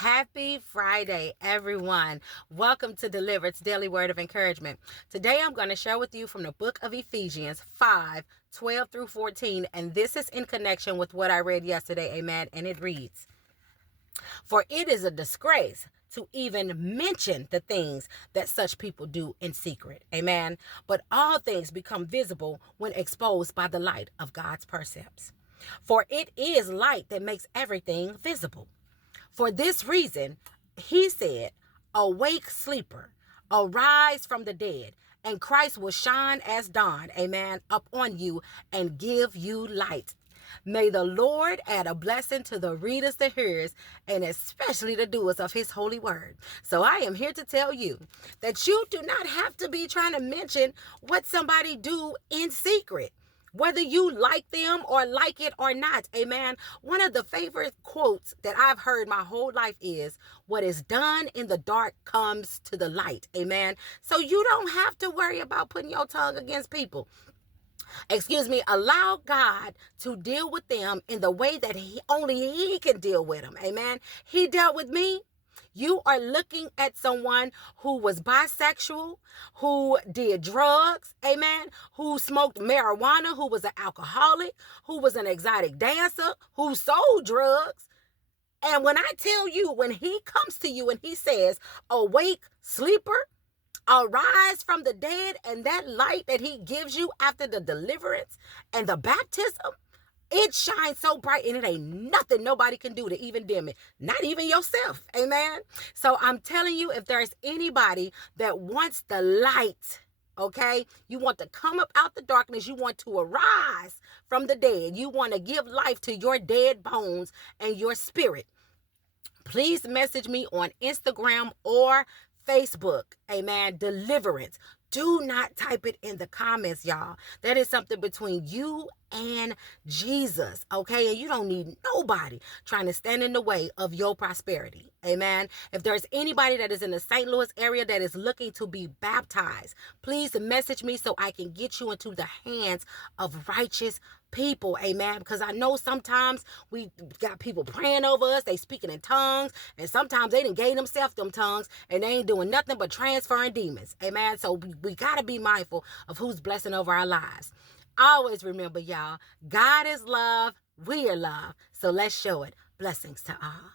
Happy Friday, everyone. Welcome to Delivered's Daily Word of Encouragement. Today I'm going to share with you from the book of Ephesians 5:12 through 14, and this is in connection with what I read yesterday, amen, and it reads, "For it is a disgrace to even mention the things that such people do in secret, amen, but all things become visible when exposed by the light of God's precepts. For it is light that makes everything visible. For this reason, he said, awake, sleeper, arise from the dead, and Christ will shine as dawn, amen, upon you and give you light. May the Lord add a blessing to the readers, the hearers, and especially the doers of his holy word. So I am here to tell you that you do not have to be trying to mention what somebody do in secret, whether you like them or like it or not, amen. One of the favorite quotes that I've heard my whole life is, what is done in the dark comes to the light, amen. So you don't have to worry about putting your tongue against people. Allow God to deal with them in the way that only he can deal with them, amen. He dealt with me. You are looking at someone who was bisexual, who did drugs, amen, who smoked marijuana, who was an alcoholic, who was an exotic dancer, who sold drugs. And when I tell you, when he comes to you and he says, awake, sleeper, arise from the dead, and that light that he gives you after the deliverance and the baptism, it shines so bright and it ain't nothing nobody can do to even dim it. Not even yourself. Amen. So I'm telling you, if there's anybody that wants the light, okay, you want to come up out the darkness, you want to arise from the dead, you want to give life to your dead bones and your spirit, please message me on Instagram or Facebook, amen, Deliverance. Do not type it in the comments, y'all. That is something between you and Jesus, okay? And you don't need nobody trying to stand in the way of your prosperity, amen? If there's anybody that is in the St. Louis area that is looking to be baptized, please message me so I can get you into the hands of righteous people, amen, because I know sometimes we got people praying over us, they speaking in tongues, and sometimes they done gave themselves them tongues and they ain't doing nothing but transferring demons, amen. So we got to be mindful of who's blessing over our lives. Always remember, y'all, God is love, we are love, so let's show it. Blessings to all.